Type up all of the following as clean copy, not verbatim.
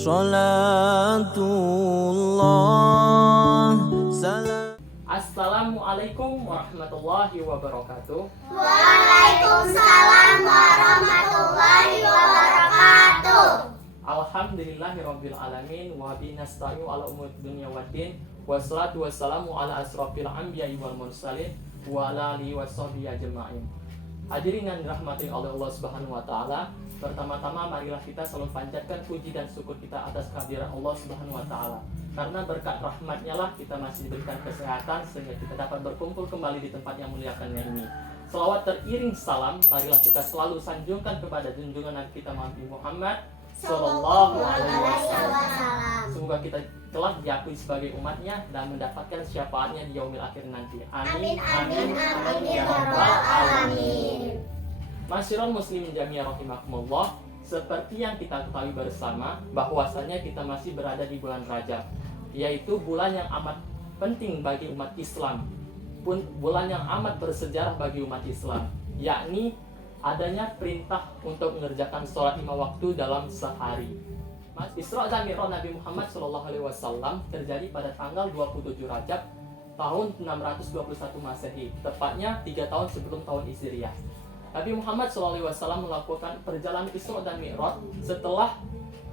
Salatullah salam. Assalamualaikum warahmatullahi wabarakatuh. Waalaikumsalam warahmatullahi wabarakatuh. Alhamdulillahirabbil alamin wa bihi nasta'inu ala umuri dunya waddin. Wassalatu wassalamu ala asrofil anbiya'i wal mursalin wa ala alihi washabbihi ajma'in. Hadirin yang dirahmati oleh Allah Subhanahu wa taala, pertama-tama marilah kita selalu panjatkan puji dan syukur kita atas kehadiran Allah Subhanahu wa taala. Karena berkat rahmatnya lah kita masih diberikan kesehatan sehingga kita dapat berkumpul kembali di tempat yang muliakannya ini. Selawat teriring salam, marilah kita selalu sanjungkan kepada junjungan Nabi kita Muhammad Sallallahu Alaihi Wasallam. Semoga kita telah diakui sebagai umatnya dan mendapatkan syafaatnya di yaumil akhir nanti. Amin, amin, amin ya rabbal alamin. Masyiral muslimin jami'an rahimakumullah. Seperti yang kita ketahui bersama, bahwasannya kita masih berada di bulan Rajab, yaitu bulan yang amat penting bagi umat Islam, pun bulan yang amat bersejarah bagi umat Islam, yakni adanya perintah untuk mengerjakan sholat 5 waktu dalam sehari. Isra dan Mi'raj Nabi Muhammad SAW terjadi pada tanggal 27 Rajab tahun 621 Masehi, tepatnya 3 tahun sebelum tahun Hijriah. Nabi Muhammad SAW melakukan perjalanan Isra dan Mi'raj setelah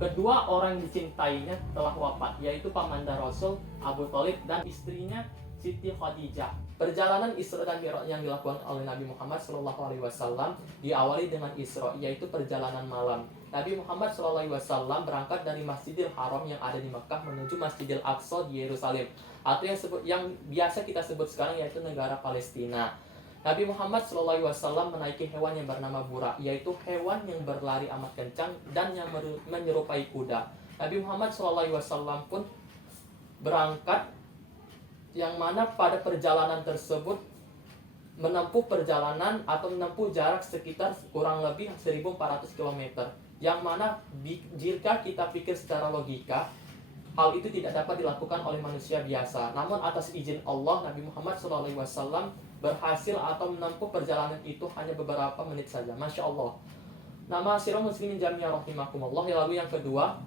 kedua orang dicintainya telah wafat, yaitu pamanda Rasul Abu Thalib dan istrinya Siti Khadijah. Perjalanan Isra dan Mi'raj yang dilakukan oleh Nabi Muhammad SAW diawali dengan Isra, yaitu perjalanan malam. Nabi Muhammad SAW berangkat dari Masjidil Haram yang ada di Mekah menuju Masjidil Aqsa di Yerusalem, atau yang biasa kita sebut sekarang yaitu negara Palestina. Nabi Muhammad SAW menaiki hewan yang bernama Burak, yaitu hewan yang berlari amat kencang dan yang menyerupai kuda. Nabi Muhammad SAW pun berangkat, yang mana pada perjalanan tersebut menempuh perjalanan atau menempuh jarak sekitar kurang lebih 1400 km, yang mana jika kita pikir secara logika, hal itu tidak dapat dilakukan oleh manusia biasa. Namun atas izin Allah, Nabi Muhammad SAW berhasil atau menempuh perjalanan itu hanya beberapa menit saja. Masya Allah. Nama sirah muslimin jami'an rahimakumullah. Lalu yang kedua,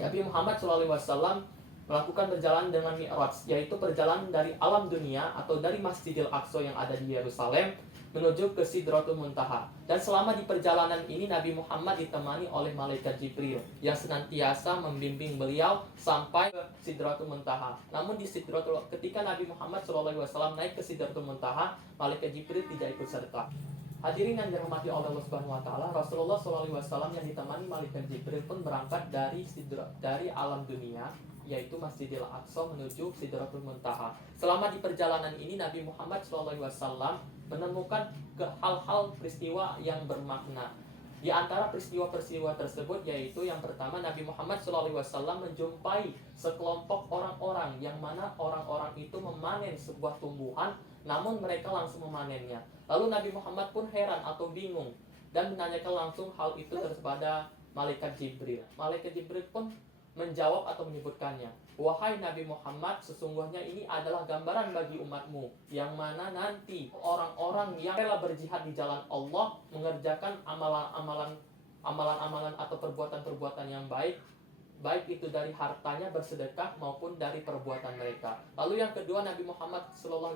Nabi Muhammad SAW melakukan perjalanan dengan Mi'raj, yaitu perjalanan dari alam dunia atau dari Masjidil Aqsa yang ada di Yerusalem menuju ke Sidratul Muntaha. Dan selama di perjalanan ini Nabi Muhammad ditemani oleh malaikat Jibril yang senantiasa membimbing beliau sampai ke Sidratul Muntaha. Namun ketika Nabi Muhammad SAW naik ke Sidratul Muntaha, malaikat Jibril tidak ikut serta. Hadirin yang dirahmati oleh Allah Subhanahu wa taala, Rasulullah SAW yang ditemani malaikat Jibril pun berangkat dari alam dunia, yaitu Masjidil Aqsa menuju Sidratul Muntaha. Selama di perjalanan ini Nabi Muhammad SAW menemukan hal-hal peristiwa yang bermakna. Di antara peristiwa-peristiwa tersebut yaitu yang pertama, Nabi Muhammad SAW menjumpai sekelompok orang-orang yang mana orang-orang itu memanen sebuah tumbuhan, namun mereka langsung memanennya. Lalu Nabi Muhammad pun heran atau bingung dan menanyakan langsung hal itu kepada malaikat Jibril. Malaikat Jibril pun menjawab atau menyebutkannya, wahai Nabi Muhammad, sesungguhnya ini adalah gambaran bagi umatmu, yang mana nanti orang-orang yang rela berjihad di jalan Allah, mengerjakan amalan-amalan atau perbuatan-perbuatan yang baik itu dari hartanya bersedekah maupun dari perbuatan mereka. Lalu yang kedua, Nabi Muhammad SAW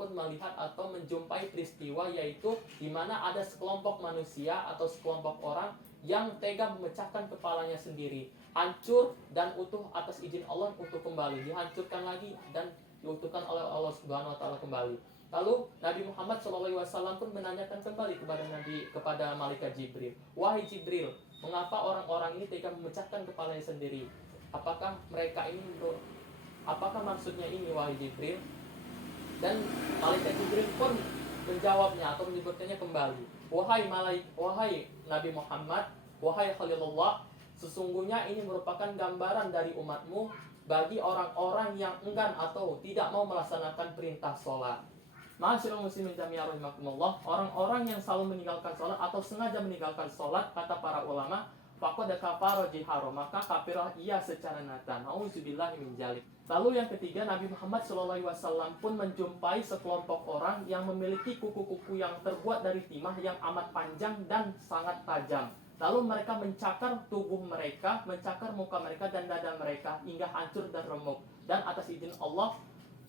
pun melihat atau menjumpai peristiwa, yaitu di mana ada sekelompok manusia atau sekelompok orang yang tega memecahkan kepalanya sendiri, hancur dan utuh atas izin Allah untuk kembali, dihancurkan lagi dan diutuhkan oleh Allah Subhanahu wa taala kembali. Lalu Nabi Muhammad SAW pun menanyakan kembali kepada malaikat Jibril, wahai Jibril, mengapa orang-orang ini tega memecahkan kepalanya sendiri? Apakah maksudnya ini, wahai Jibril? Dan malaikat Jibril pun menjawabnya atau menyebutkannya kembali, wahai Nabi Muhammad, wahai Khalilullah, sesungguhnya ini merupakan gambaran dari umatmu bagi orang-orang yang enggan atau tidak mau melaksanakan perintah sholat. Ma'asyiral muslimin jami'an rahimakumullah, orang-orang yang selalu meninggalkan sholat atau sengaja meninggalkan sholat, kata para ulama, faqad kafara jihara, maka kafirah ia secara nyata. Nauzubillahi min dzalik. Lalu yang ketiga, Nabi Muhammad SAW pun menjumpai sekelompok orang yang memiliki kuku-kuku yang terbuat dari timah yang amat panjang dan sangat tajam. Lalu mereka mencakar tubuh mereka, mencakar muka mereka dan dada mereka hingga hancur dan remuk. Dan atas izin Allah,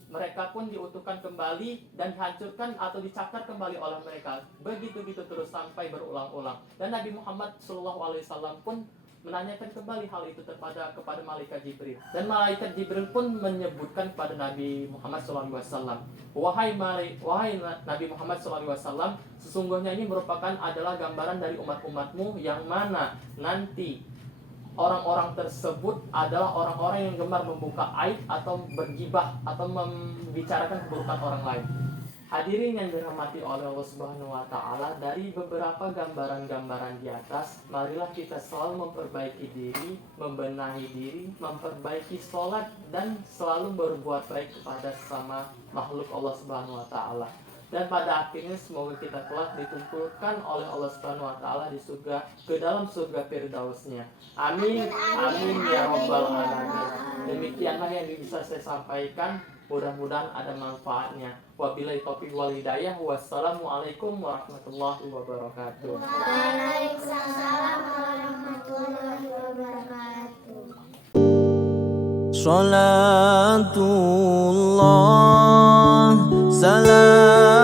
mereka pun diutuhkan kembali dan dihancurkan atau dicakar kembali oleh mereka. Begitu-begitu terus sampai berulang-ulang. Dan Nabi Muhammad SAW pun menanyakan kembali hal itu kepada malaikat Jibril. Dan malaikat Jibril pun menyebutkan kepada Nabi Muhammad SAW, wahai Nabi Muhammad SAW, sesungguhnya ini merupakan adalah gambaran dari umat-umatmu yang mana nanti orang-orang tersebut adalah orang-orang yang gemar membuka aib atau bergibah atau membicarakan keburukan orang lain. Hadirin yang dirahmati oleh Allah Subhanahu wa taala, dari beberapa gambaran-gambaran di atas, marilah kita selalu memperbaiki diri, membenahi diri, memperbaiki sholat dan selalu berbuat baik kepada sesama makhluk Allah Subhanahu wa taala. Dan pada akhirnya semoga kita kelak dikumpulkan oleh Allah Subhanahu wa taala di surga, ke dalam surga Firdausnya. Amin. Amin ya rabbal alamin. Demikianlah yang bisa saya sampaikan. Mudah-mudahan ada manfaatnya. Wabillahi taufiq wal hidayah. Wassalamualaikum warahmatullahi wabarakatuh. Waalaikumsalam warahmatullahi wabarakatuh. Salatullah salam